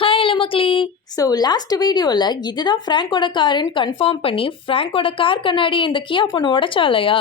Hi hello மக்களே. So last வீடியோவில் இதுதான் ஃப்ராங்கோட காருன்னு கன்ஃபார்ம் பண்ணி ஃப்ராங்கோட கார் கண்ணாடி இந்த கியா பொண்ணு உடைச்சா இல்லையா?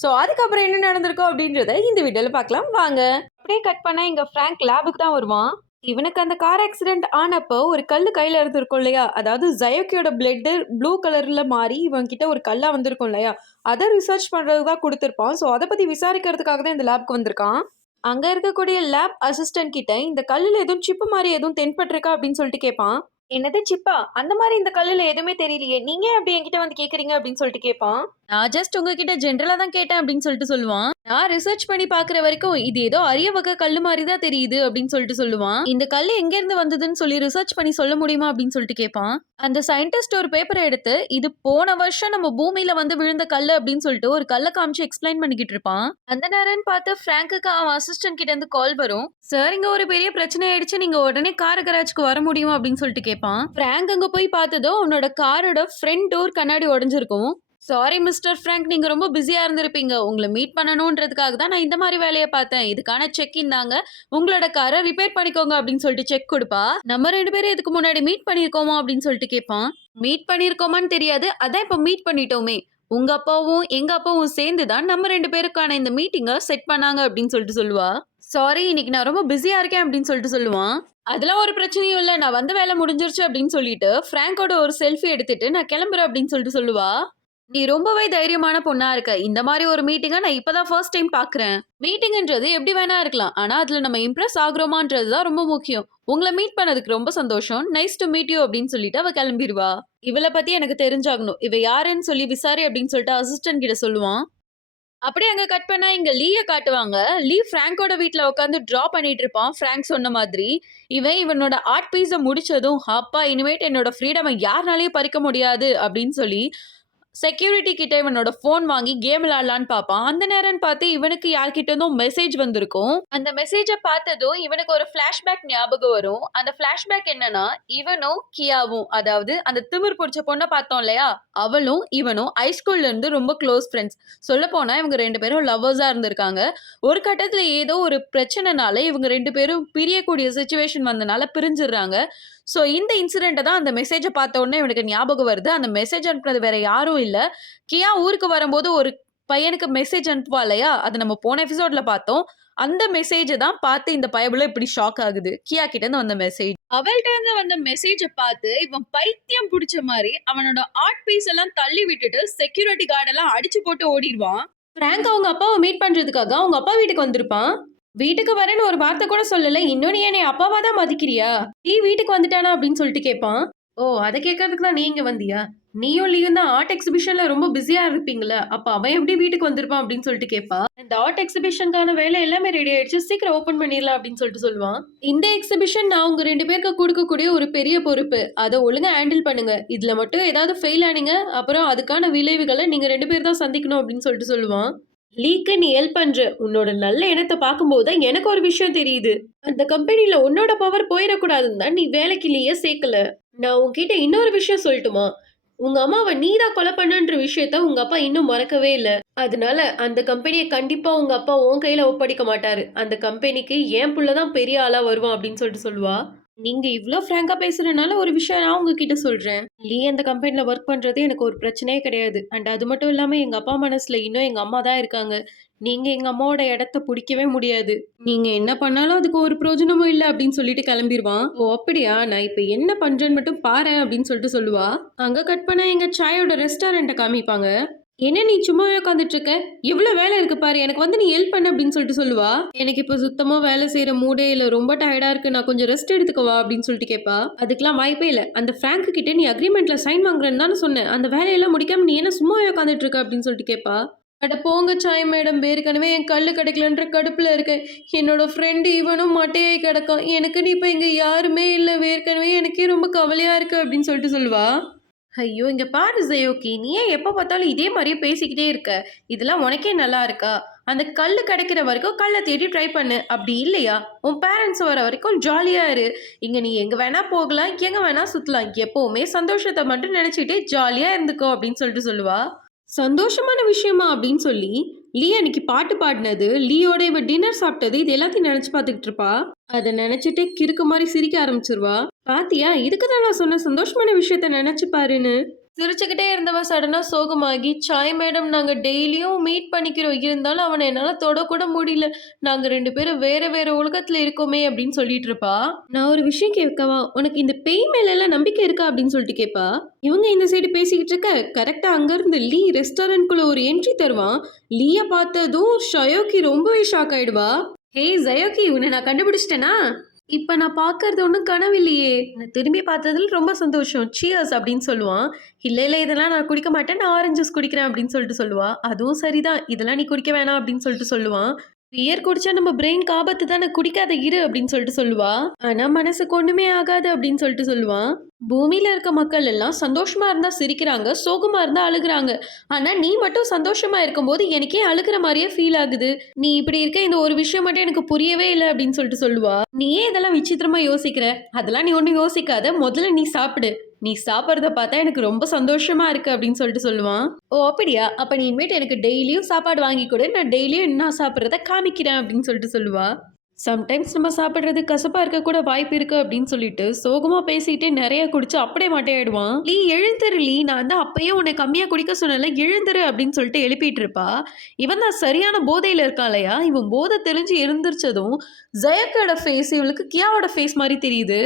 ஸோ அதுக்கப்புறம் என்ன நடந்திருக்கோம் அப்படின்றத இந்த வீடியோவில் பார்க்கலாம் வாங்க. அப்படியே கட் பண்ணால் இங்கே ஃப்ராங்க் லேபுக்கு தான் வருவான். இவனுக்கு அந்த கார் ஆக்சிடென்ட் ஆனப்போ ஒரு கல் கையில் இருந்திருக்கும் இல்லையா? அதாவது ஜயோக்கியோட பிளட்டு ப்ளூ கலரில் மாறி இவன்கிட்ட ஒரு கல்லாக வந்திருக்கும் இல்லையா? அதை ரிசர்ச் பண்ணுறதுக்கு தான் கொடுத்துருப்பான். ஸோ அதை பற்றி விசாரிக்கிறதுக்காக தான் இந்த லேப்க்கு வந்திருக்கான். அங்க இருக்கக்கூடிய லேப் அசிஸ்டன்ட் கிட்ட இந்த கல்லுல எதுவும் சிப்பு மாதிரி எதுவும் தென்பட்டிருக்கா அப்படின்னு சொல்லிட்டு கேட்பான். என்னது சிப்பா? அந்த மாதிரி இந்த கல்லுல எதுவுமே தெரியலையே, நீங்க ஏன் அப்படி என்கிட்ட வந்து கேக்குறீங்க அப்படின்னு சொல்லிட்டு கேட்பான். நான் ஜஸ்ட் உங்ககிட்ட ஜென்ரலா தான் கேட்டேன் அப்படின்னு சொல்லிட்டு சொல்லுவான். நான் ரிசர்ச் பண்ணி பாக்குற வரைக்கும் இது ஏதோ அரிய வகை கல்லு மாதிரி தான் தெரியுது அப்படின்னு சொல்லிட்டு சொல்லுவான். இந்த கல்லு எங்க இருந்து வந்ததுன்னு சொல்லி ரிசர்ச் பண்ணி சொல்ல முடியுமா அப்படின்னு சொல்லிட்டு கேட்பான். அந்த சயின்டிஸ்ட் ஒரு பேப்பரை எடுத்து இது போன வருஷம் நம்ம பூமியில வந்து விழுந்த கல்லு அப்படின்னு சொல்லிட்டு ஒரு கல்லை காமிச்சு எக்ஸ்பிளைன் பண்ணிக்கிட்டு இருப்பான். அந்த நேரம் பார்த்து ஃப்ராங்குக்கு அவன் அசிஸ்டன்ட் கிட்ட இருந்து கால் வரும். சார், இங்க ஒரு பெரிய பிரச்சனை ஆயிடுச்சு, நீங்க உடனே கார் கராஜ்க்கு வர முடியுமா அப்படின்னு சொல்லிட்டு கேட்பான். ஃப்ராங்க் அங்க போய் பார்த்ததும் அவனோட காரோட ஃப்ரண்ட் டோர் கண்ணாடி உடஞ்சிருக்கும். சாரி மிஸ்டர் ஃப்ராங்க், நீங்க ரொம்ப பிஸியா இருந்திருப்பீங்க. உங்களை மீட் பண்ணணும்ன்றதுக்காக தான் நான் இந்த மாதிரி வேலையை பார்த்தேன். இதுக்கான செக் இந்தாங்க, உங்களோட காரை ரிப்பேர் பண்ணிக்கோங்க அப்படின்னு சொல்லிட்டு செக் கொடுப்பா. நம்ம 2 பேரும் இதுக்கு முன்னாடி மீட் பண்ணிருக்கோமா அப்படின்னு சொல்லிட்டு கேட்பான். மீட் பண்ணிருக்கோமான்னு தெரியாது, அதான் இப்ப மீட் பண்ணிட்டோமே. உங்க அப்பாவும் எங்க அப்பாவும் சேர்ந்து தான் நம்ம 2 பேருக்கான இந்த மீட்டிங்கை செட் பண்ணாங்க அப்படின்னு சொல்லிட்டு சொல்லுவா. சாரி, இன்னைக்கு நான் ரொம்ப பிஸியா இருக்கேன் அப்படின்னு சொல்லிட்டு சொல்லுவான். அதெல்லாம் ஒரு பிரச்சனையும் இல்லை, நான் வந்த வேலை முடிஞ்சிருச்சு அப்படின்னு சொல்லிட்டு ஃப்ராங்கோட ஒரு செல்ஃபி எடுத்துட்டு நான் கிளம்புறேன் அப்படின்னு சொல்லிட்டு சொல்லுவா. நீ ரொம்பவே தைரியமான பொண்ணா இருக்க. இந்த மாதிரி ஒரு மீட்டிங்கை நான் இப்பதான் ஃபர்ஸ்ட் டைம் பாக்குறேன். மீட்டிங்ன்றது எப்படி வேணா இருக்கலாம், ஆனா அதுல நம்ம இம்ப்ரெஸ் ஆகுறோமான்றது தான் ரொம்ப முக்கியம். உங்களை மீட் பண்ணதுக்கு ரொம்ப சந்தோஷம். நைஸ் டு மீட் யூ அப்படின்னு சொல்லிட்டு அவ கிளம்பிடுவா. இவளை பத்தி எனக்கு தெரிஞ்சாகணும், இவ யாருன்னு சொல்லி விசாரி அப்படின்னு சொல்லிட்டு அசிஸ்டன்ட் கிட்ட சொல்லுவான். அப்படியே அங்க கட் பண்ணா இங்க லீய காட்டுவாங்க. லீ ஃப்ராங்கோட வீட்ல உட்காந்து டிரா பண்ணிட்டு இருப்பான். ஃப்ராங்க் சொன்ன மாதிரி இவனோட ஆர்ட் பீஸை முடிச்சதும், அப்பா இனிமேட் என்னோட ஃப்ரீடம் யாருனாலையும் பறிக்க முடியாது அப்படின்னு சொல்லி செக்யூரிட்டி கிட்ட இவனோட போன் வாங்கி கேம் விளையாடலான்னு பார்ப்பான். அந்த நேரம் பார்த்து இவனுக்கு யார்கிட்ட இருந்தும் மெசேஜ் வந்திருக்கும். அந்த மெசேஜை பார்த்ததும் இவனுக்கு ஒரு பிளாஷ்பேக் ஞாபகம் வரும். அந்த பிளாஷ்பேக் என்னன்னா, இவனும் கியாவும், அதாவது அந்த திமிர் பிடிச்ச பொண்ணை பார்த்தோம் இல்லையா, அவளும் இவனும் ஹைஸ்கூல்ல இருந்து ரொம்ப க்ளோஸ் ஃப்ரெண்ட்ஸ். சொல்ல போனா இவங்க 2 பேரும் லவ்வர்ஸா இருந்திருக்காங்க. ஒரு கட்டத்துல ஏதோ ஒரு பிரச்சனைனால இவங்க 2 பேரும் பிரியக்கூடிய சுச்சுவேஷன் வந்தனால பிரிஞ்சிடுறாங்க. ஸோ இந்த இன்சிடென்ட்டை தான் அந்த மெசேஜை பார்த்த உடனே இவனுக்கு ஞாபகம் வருது. அந்த மெசேஜ் அனுப்புனது வேற யாரும் இல்ல. கியா ஊருக்கு வரும்போது ஒரு பையனுக்கு மெசேஜ் அனுப்புவா இல்லையா? அது நம்ம போன எபிசோட்ல பார்த்தோம். அந்த மெசேஜ தான் பார்த்து இந்த பயபுல இப்படி ஷாக் ஆகுது. கியா கிட்ட இருந்து வந்த மெசேஜ். அவள்கிட்ட இருந்து வந்த மெசேஜ பார்த்து இவன் பைத்தியம் பிடிச்ச மாதிரி அவனோட ஆர்ட் பீஸ் எல்லாம் தள்ளி விட்டுட்டு செக்யூரிட்டி கார்டு எல்லாம் அடிச்சு போட்டு ஓடிடுவான். பிராங்க் அவங்க அப்பாவை மீட் பண்றதுக்காக அவங்க அப்பா வீட்டுக்கு வந்திருப்பான். வீட்டுக்கு வரேன்னு ஒரு வார்த்தை கூட சொல்லல, இன்னொன்னு ஏன் அப்பாவா தான் மதிக்கிறியா? நீ வீட்டுக்கு வந்துட்டானா அப்படின்னு சொல்லிட்டு கேட்பான். ஓ, அதை கேட்கறதுக்கு தான் நீங்க வந்தியா? நீயும் லீயும் தான் ஆர்ட் எக்ஸிபிஷன்ல ரொம்ப பிஸியா இருப்பீங்களா, அப்ப அவன் எப்படி வீட்டுக்கு வந்திருப்பான் அப்படின்னு சொல்லிட்டு கேட்பா. இந்த ஆர்ட் எக்ஸிபிஷனுக்கான வேலை எல்லாமே ரெடி ஆயிடுச்சு, சீக்கிரம் ஓபன் பண்ணிடலாம் அப்படின்னு சொல்லிட்டு சொல்லுவான். இந்த எக்ஸிபிஷன் நான் உங்க 2 பேருக்கு கொடுக்கக்கூடிய ஒரு பெரிய பொறுப்பு, அதை ஒழுங்கா ஹேண்டில் பண்ணுங்க. இதுல மட்டும் ஏதாவது ஃபெயில் ஆனீங்க அப்புறம் அதுக்கான விளைவுகளை நீங்க 2 பேர் தான் சந்திக்கணும் அப்படின்னு சொல்லிட்டு சொல்லுவான். லீக்கு நீ ஹெல்ப் பண்ற, உன்னோட நல்ல எண்ணத்தை பார்க்கும்போது தான் எனக்கு ஒரு விஷயம் தெரியுது. அந்த கம்பெனில உன்னோட பவர் போயிடக்கூடாதுன்னு தான் நீ வேலைக்கு லீய சேர்க்கல. நான் உன்கிட்ட இன்னொரு விஷயம் சொல்லட்டுமா? உங்க அம்மாவை நீதான் கொலை பண்ணன்ற விஷயத்த உங்க அப்பா இன்னும் மறக்கவே இல்ல. அதனால அந்த கம்பெனியை கண்டிப்பா உங்க அப்பா உன் கையில ஒப்படைக்க மாட்டாரு. அந்த கம்பெனிக்கு என் புள்ளதான் பெரிய ஆளா வருவான் அப்படின்னு சொல்லிட்டு சொல்லுவா. நீங்க இவ்ளோ ஃப்ராங்கா பேசுறதுனால ஒரு விஷயம் நான் உங்ககிட்ட சொல்றேன். லீ அந்த கம்பெனில ஒர்க் பண்றது எனக்கு ஒரு பிரச்சனையே கிடையாது. அண்ட் அது மட்டும் இல்லாம எங்க அப்பா மனசுல இன்னும் எங்க அம்மா தான் இருக்காங்க. நீங்க எங்க அம்மாவோட இடத்த பிடிக்கவே முடியாது. நீங்க என்ன பண்ணாலும் அதுக்கு ஒரு பிரயோஜனமும் இல்ல அப்படின்னு சொல்லிட்டு கிளம்பிடுவான். ஓ அப்படியா, நான் இப்ப என்ன பண்றேன்னு மட்டும் பாரு அப்படின்னு சொல்லிட்டு சொல்லுவா. அங்க கட் பண்ண எங்க சாயோட ரெஸ்டாரண்ட்டை காமிப்பாங்க. என்ன நீ சும்மாவே உட்காந்துட்டு இருக்க? எவ்வளவு வேலை இருக்கு பாரு, எனக்கு வந்து நீ ஹெல்ப் பண்ணு அப்படின்னு சொல்லிட்டு சொல்லுவா. எனக்கு இப்ப சுத்தமா வேலை செய்யற மூடே இல்ல, ரொம்ப டயர்டா இருக்கு, நான் கொஞ்சம் ரெஸ்ட் எடுத்துக்கவா அப்படின்னு சொல்லிட்டு கேட்பா. அதுக்கெல்லாம் வாய்ப்பே இல்ல. அந்த ஃப்ராங்க் கிட்ட நீ அக்ரிமெண்ட்ல சைன் வாங்குறேன்னு தானே சொன்னேன், அந்த வேலையெல்லாம் முடிக்காம நீ என்ன சும்மாவே உட்காந்துட்டு இருக்க அப்படின்னு சொல்லிட்டு கேட்பா. அட போங்க சாய் மேடம், ஏற்கனவே என் கல்லு கிடைக்கலன்ற கடுப்புல இருக்கேன். என்னோட ஃப்ரெண்டு இவனும் மட்டையாய் கிடக்கான். எனக்கு இப்ப இங்க யாருமே இல்ல, ஏற்கனவே எனக்கே ரொம்ப கவலையா இருக்கு அப்படின்னு சொல்லிட்டு சொல்லுவா. ஐயோ! இங்க பாரு ஜெயோக்கி, நீ ஏன் எப்ப பார்த்தாலும் இதே மாரியே பேசிக்கிட்டே இருக்க? இதெல்லாம் உனக்கே நல்லா இருக்கா? அந்த கல்லு கிடைக்கிற வரைக்கும் கல்ல தேடி ட்ரை பண்ணு. அப்படி இல்லையா, உன் பேரண்ட்ஸ் வர வரைக்கும் ஜாலியா இரு. இங்க நீ எங்க வேணா போகலாம், எங்க வேணா சுத்தலாம். எப்பவுமே சந்தோஷத்த மட்டும் நினைச்சுட்டே ஜாலியா இருந்துக்கோ அப்படின்னு சொல்லிட்டு சொல்லுவா. சந்தோஷமான விஷயமா அப்படின்னு சொல்லி லீ அன்னைக்கு பாட்டு பாடினது, லீயோட இவ டின்னர் சாப்பிட்டது, இது எல்லாத்தையும் நினைச்சு பார்த்துக்கிட்டு இருப்பா. அத நினைச்சுட்டே கிறுக்கு மாரி சிரிக்க ஆரம்பிச்சிருவா. பாத்தியா, இதுக்கு தான் நான் சொன்ன சந்தோஷமான விஷயத்த நினைச்சு பாருன்னு. சிரிச்சுக்கிட்டே இருந்தவ சடனா சோகமாகி, சாய் மேடம் நாங்க டெய்லியும் மீட் பண்ணிக்கிறோம். இருந்தாலும் அவனை என்னால தொடக்கூட முடியல. நாங்க 2 பேரும் வேற வேற உலகத்துல இருக்கோமே அப்படின்னு சொல்லிட்டு இருப்பா. நான் ஒரு விஷயம் கேட்கவா? உனக்கு இந்த பேய் மேல எல்லாம் நம்பிக்கை இருக்கா அப்படின்னு சொல்லிட்டு கேட்பா. இவங்க இந்த சைடு பேசிக்கிட்டு இருக்க, கரெக்டா அங்கிருந்து லீ ரெஸ்டாரண்ட்குள்ள ஒரு என்ட்ரி தருவான். லீய பார்த்ததும் ஷயோக்கி ரொம்பவே ஷாக் ஆயிடுவா. ஹே ஜயோக்கி, உன்னை நான் கண்டுபிடிச்சிட்டேனா? இப்ப நான் பார்க்கறது ஒன்றும் கனவில்லையே. நான் திரும்பி பார்த்ததுல ரொம்ப சந்தோஷம். சியர்ஸ் அப்படின்னு சொல்லுவான். இல்ல இல்ல இதெல்லாம் நான் குடிக்க மாட்டேன். நான் ஆரஞ்சு ஜூஸ் குடிக்கிறேன் அப்படின்னு சொல்லிட்டு சொல்லுவா. அதுவும் சரிதான். இதெல்லாம் நீ குடிக்க வேணாம் அப்படின்னு சொல்லிட்டு சொல்லுவான். பியர் குடிச்சா நம்ம பிரெயினுக்கு ஆபத்து தானே, குடிக்காத இரு அப்படின்னு சொல்லிட்டு சொல்லுவா. ஆனா மனசுக்கு ஒண்ணுமே ஆகாது அப்படின்னு சொல்லிட்டு சொல்லுவான். பூமியில இருக்க மக்கள் எல்லாம் சந்தோஷமா இருந்தா சிரிக்கிறாங்க, சோகமா இருந்தா அழுகுறாங்க. ஆனா நீ மட்டும் சந்தோஷமா இருக்கும்போது எனக்கே அழுகுற மாதிரியே ஃபீல் ஆகுது. நீ இப்படி இருக்க இந்த ஒரு விஷயம் மட்டும் எனக்கு புரியவே இல்லை அப்படின்னு சொல்லிட்டு சொல்லுவா. நீ ஏன் இதெல்லாம் விசித்திரமா யோசிக்கிற? அதெல்லாம் நீ ஒன்றும் யோசிக்காத, முதல்ல நீ சாப்பிடு. நீ சாப்பிட்றத பார்த்தா எனக்கு ரொம்ப சந்தோஷமா இருக்கு அப்படின்னு சொல்லிட்டு சொல்லுவான். ஓ அப்படியா, அப்ப நீ இனிமேட்டு எனக்கு டெய்லியும் சாப்பாடு வாங்கி கொடு, நான் டெய்லியும் நான் சாப்பிட்றத காமிக்கிறேன் அப்படின்னு சொல்லிட்டு சொல்லுவா. சம்டைம்ஸ் நம்ம சாப்பிட்றது கசப்பா இருக்க கூட வாய்ப்பு இருக்கு அப்படின்னு சொல்லிட்டு சோகமா பேசிக்கிட்டே நிறைய குடிச்சு அப்படியே மாட்டையாயிடுவான். நீ எழுந்துரு லீ, நான் தான் அப்பயே உன்னை கம்மியா குடிக்க சொன்னல, எழுந்துரு அப்படின்னு சொல்லிட்டு எழுப்பிட்டு இருப்பா. இவன் தான் சரியான போதையில இருக்கான் இல்லையா? இவன் போதை தெரிஞ்சு எழுந்திரிச்சதும் ஜயக்கோட ஃபேஸ் இவளுக்கு கியாவோட ஃபேஸ் மாதிரி தெரியுது.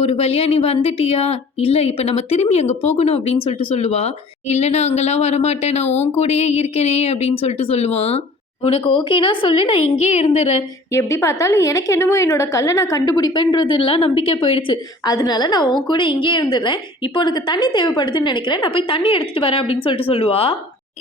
ஒரு வழியா நீ வந்துட்டியா? இல்ல இப்ப நம்ம திரும்பி அங்க போகணும் அப்படின்னு சொல்லிட்டு சொல்லுவா. இல்ல நான் அங்கெல்லாம் வரமாட்டேன், நான் உன் கூடயே இருக்கேனே அப்படின்னு சொல்லிட்டு சொல்லுவான். உனக்கு ஓகேனா சொல்லு, நான் இங்கேயே இருந்துடுறேன். எப்படி பார்த்தாலும் எனக்கு என்னமோ என்னோட கல்லை நான் கண்டுபிடிப்பேன்றதுலாம் நம்பிக்கை போயிடுச்சு. அதனால நான் உன் கூட இங்கேயே இருந்துடுறேன். இப்போ உனக்கு தண்ணி தேவைப்படுதுன்னு நினைக்கிறேன், நான் போய் தண்ணி எடுத்துட்டு வரேன் அப்படின்னு சொல்லிட்டு சொல்லுவா.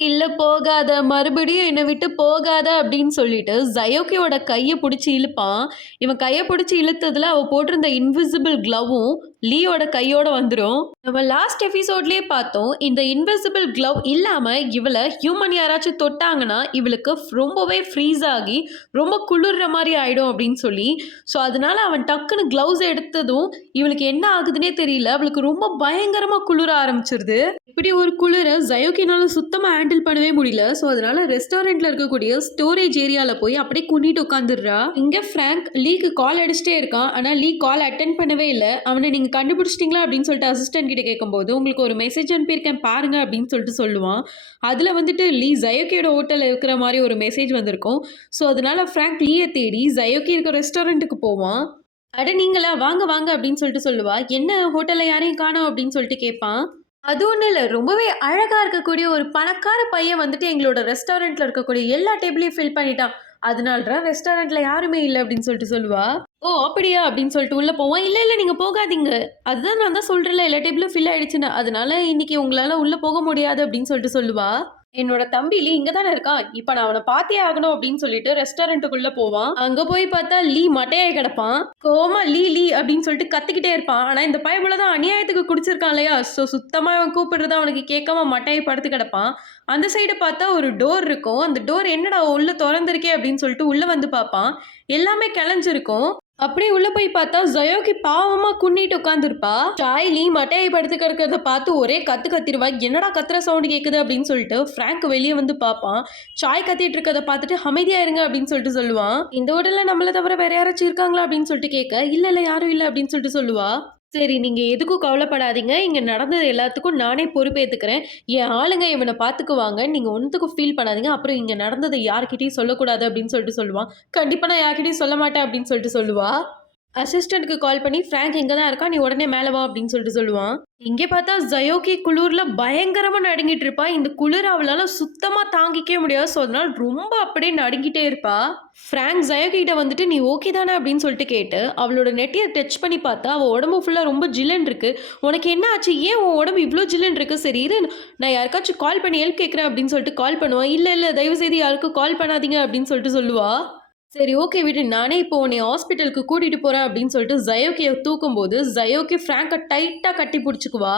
இல்ல போகாத, மறுபடியும் என்னை விட்டு போகாத அப்படின்னு சொல்லிட்டு ஜயோக்கியோட கையை பிடிச்சி இழுப்பான். இவன் கையை பிடிச்சி இழுத்ததுல அவ போட்டிருந்த இன்விசிபிள் க்ளவும் லீயோட கையோட வந்துடும். நம்ம லாஸ்ட் எபிசோட்லயே பார்த்தோம், இந்த இன்விசிபிள் க்ளவ் இல்லாம இவளை ஹியூமன் யாராச்சும் தொட்டாங்கன்னா இவளுக்கு ரொம்பவே ஃப்ரீஸ் ஆகி ரொம்ப குளிர்ற மாதிரி ஆயிடும் அப்படின்னு சொல்லி. ஸோ அதனால அவன் டக்குன்னு க்ளவுஸ் எடுத்ததும் இவளுக்கு என்ன ஆகுதுன்னே தெரியல, அவளுக்கு ரொம்ப பயங்கரமா குளிர ஆரம்பிச்சிருது. இப்படி ஒரு குளிர ஜயோக்கினால சுத்தமாக ஹேண்டில் பண்ணவே முடியல. ஸோ அதனால ரெஸ்டாரண்ட்ல இருக்கக்கூடிய ஸ்டோரேஜ் ஏரியாவில் போய் அப்படியே குனிட்டு உட்காந்துடுறா. இங்கே ஃப்ராங்க் லீக்கு கால் அடிச்சுட்டே இருக்கான். ஆனால் லீ கால் அட்டென்ட் பண்ணவே இல்லை. அவனை நீங்கள் கண்டுபிடிச்சிட்டிங்களா அப்படின்னு சொல்லிட்டு அசிஸ்டன்ட் கிட்ட கேட்கும்போது உங்களுக்கு ஒரு மெசேஜ் அனுப்பியிருக்கேன் பாருங்க அப்படின்னு சொல்லிட்டு சொல்லுவான். அதில் வந்துட்டு லீ ஜயோக்கியோட ஹோட்டலில் இருக்கிற மாதிரி ஒரு மெசேஜ் வந்திருக்கும். ஸோ அதனால ஃப்ராங்க் லீயை தேடி ஜயோக்கி இருக்க ரெஸ்டாரண்ட்டுக்கு போவான். அட நீங்களா, வாங்க வாங்க அப்படின்னு சொல்லிட்டு சொல்லுவா. என்ன ஹோட்டலில் யாரையும் காணோம் அப்படின்னு சொல்லிட்டு கேட்பான். அது ஒன்றும் இல்லை, ரொம்பவே அழகாக இருக்கக்கூடிய ஒரு பணக்கார பையன் வந்துட்டு எங்களோட ரெஸ்டாரண்ட்டில் இருக்கக்கூடிய எல்லா டேபிளையும் ஃபில் பண்ணிட்டான். அதனால தான் ரெஸ்டாரண்ட்டில் யாருமே இல்லை அப்படின்னு சொல்லிட்டு சொல்லுவா. ஓ அப்படியா அப்படின்னு சொல்லிட்டு உள்ளே போவான். இல்லை இல்லை நீங்கள் போகாதீங்க, அதுதான் நான் தான் சொல்கிறேன்ல எல்லா டேபிளும் ஃபில் ஆகிடுச்சுன்னு, அதனால இன்னைக்கு உங்களால் உள்ளே போக முடியாது அப்படின்னு சொல்லிட்டு சொல்லுவா. என்னோட தம்பி லீ இங்க தானே இருக்கான், இப்ப நான் அவனை பார்த்தே ஆகணும் அப்படின்னு சொல்லிட்டு ரெஸ்டாரண்ட்டுக்குள்ள போவான். அங்க போய் பார்த்தா லீ மட்டையாய் கிடப்பான். கோமா லீ லீ அப்படின்னு சொல்லிட்டு கத்திக்கிட்டே இருப்பான். ஆனா இந்த பயபுல தான் அநியாயத்துக்கு குடிச்சிருக்கான் இல்லையா, ஸோ சுத்தமா அவன் கூப்பிடுறத அவனுக்கு கேட்காம மட்டையை படுத்து கிடப்பான். அந்த சைடு பார்த்தா ஒரு டோர் இருக்கும். அந்த டோர் என்னடா உள்ள திறந்திருக்கே அப்படின்னு சொல்லிட்டு உள்ள வந்து பார்ப்பான். எல்லாமே கிளஞ்சிருக்கும். அப்படியே உள்ள போய் பார்த்தா ஜயோக்கி பாவமா குன்னிட்டு உட்காந்துருப்பா. சாய்லி மட்டையை படுத்து கிடக்கிறத பார்த்து ஒரே கத்து கத்திடுவா. என்னடா கத்துற சவுண்டு கேட்குது அப்படின்னு சொல்லிட்டு ஃப்ராங்க் வெளியே வந்து பார்ப்பான். சாய் கத்திட்டு இருக்கிறத பார்த்துட்டு அமைதியா இருங்க அப்படின்னு சொல்லிட்டு சொல்லுவான். இந்த ஹோட்டல்ல நம்மளை தவிர வேற யாராச்சும் இருக்காங்களா அப்படின்னு சொல்லிட்டு கேட்க, இல்ல இல்ல யாரும் இல்லை அப்படின்னு சொல்லிட்டு சொல்லுவா. சரி நீங்க எதுக்கும் கவலைப்படாதீங்க, இங்க நடந்தது எல்லாத்துக்கும் நானே பொறுப்பேற்றுக்கிறேன். என் ஆளுங்க இவனை பார்த்துக்குவாங்க, நீங்க ஒன்றுத்துக்கும் ஃபீல் பண்ணாதீங்க. அப்புறம் இங்க நடந்ததை யார்கிட்டயும் சொல்லக்கூடாது அப்படின்னு சொல்லிட்டு சொல்லுவான். கண்டிப்பா நான் யார்கிட்டயும் சொல்ல மாட்டேன் அப்படின்னு சொல்லிட்டு சொல்லுவா. அசிஸ்டண்ட்க்கு கால் பண்ணி ஃப்ராங்க் இங்கே தான் இருக்கா, நீ உடனே மேலே வா அப்படின்னு சொல்லிட்டு சொல்லுவான். இங்கே பார்த்தா ஜயோக்கி குளிரில் பயங்கரமாக நடுங்கிட்டு இருப்பா. இந்த குளிர் அவளால் சுத்தமாக தாங்கிக்கவே முடியாது. ஸோ அதனால ரொம்ப அப்படியே நடுங்கிட்டே இருப்பா. ஃப்ராங்க் ஜயோக்கிட்ட வந்துட்டு நீ ஓகே தானே அப்படின்னு சொல்லிட்டு கேட்டு அவளோட நெட்டியை டச் பண்ணி பார்த்தா அவள் உடம்பு ஃபுல்லாக ரொம்ப ஜில்லுன்னு இருக்கு. உனக்கு என்ன ஆச்சு, ஏன் உன் உடம்பு இவ்வளோ ஜில்லுன்னு இருக்கு? சரி இரு, நான் யாருக்காச்சும் கால் பண்ணி ஹெல்ப் கேட்குறேன் அப்படின்னு சொல்லிட்டு கால் பண்ணுவான். இல்லை இல்லை தயவு செய்து யாருக்கும் கால் பண்ணாதீங்க அப்படின்னு சொல்லிட்டு சொல்லுவா. சரி ஓகே விடு. நானே இப்போ உன்னைய ஹாஸ்பிட்டலுக்கு கூட்டிட்டு போறேன் அப்படின்னு சொல்லிட்டு ஜயோக்கிய தூக்கும்போது, ஜயோக்கி ஃப்ராங்க டைட்டா கட்டி புடிச்சுக்குவா.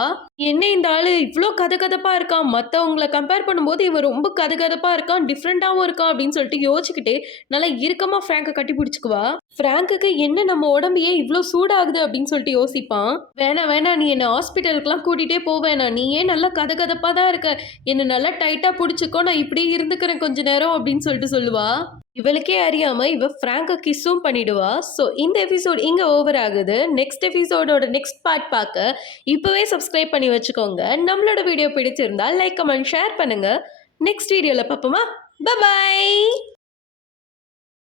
என்ன இந்த ஆளு இவ்ளோ கதகதப்பா இருக்கான். மத்தவங்கள கம்பேர் பண்ணும்போது இவன் ரொம்ப கதகதப்பா இருக்கான். டிஃபரண்டாவும் இருக்கான் அப்படின்னு சொல்லிட்டு யோசிச்சுக்கிட்டே நல்லா இறுக்கமா ஃப்ராங்க கட்டி புடிச்சுக்குவா. ஃப்ராங்குக்கு என்ன நம்ம உடம்பு ஏன் இவ்ளோ சூடாகுது அப்படின்னு சொல்லிட்டு யோசிப்பான். வேணாம் வேணாம் நீ என்ன ஹாஸ்பிட்டலுக்குலாம் கூட்டிட்டே போ வேணாம். நீ ஏன் நல்லா கதகதப்பா தான் இருக்க. என்ன நல்லா டைட்டா புடிச்சுக்கோ. நான் இப்படியே இருந்துக்கிறேன் கொஞ்ச நேரம் அப்படின்னு சொல்லிட்டு சொல்லுவா. இவளுக்கே அறியாம இவ ஃப்ராங்க கிஸ்ஸும் பண்ணிடுவா. ஸோ இந்த எபிசோட் இங்க ஓவர் ஆகுது. நெக்ஸ்ட் எபிசோடோட நெக்ஸ்ட் பார்ட் பார்க்க இப்பவே சப்ஸ்கிரைப் பண்ணி வச்சுக்கோங்க. நம்மளோட வீடியோ பிடிச்சிருந்தா லைக், கமெண்ட், ஷேர் பண்ணுங்க. நெக்ஸ்ட் வீடியோல பார்ப்போமா? பை.